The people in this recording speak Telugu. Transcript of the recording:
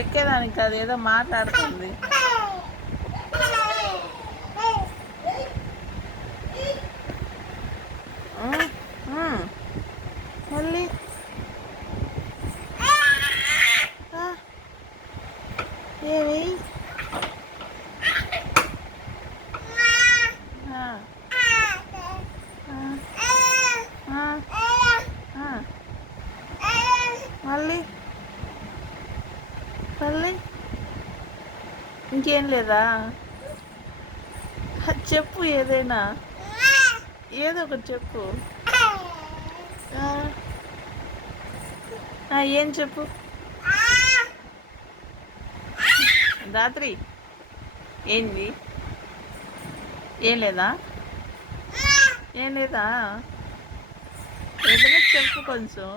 ఎక్కేదానికి కాదు, ఏదో మాట్లాడుతుంది. మళ్ళీ ఏమి మళ్ళీ మళ్ళీ ఇంకేం లేదా? చెప్పు, ఏదైనా ఏదో ఒకటి చెప్పు. ఏం చెప్పు రాత్రి. ఏంది? ఏం లేదా? ఏం లేదా? ఏదైనా చెప్పు కొంచెం.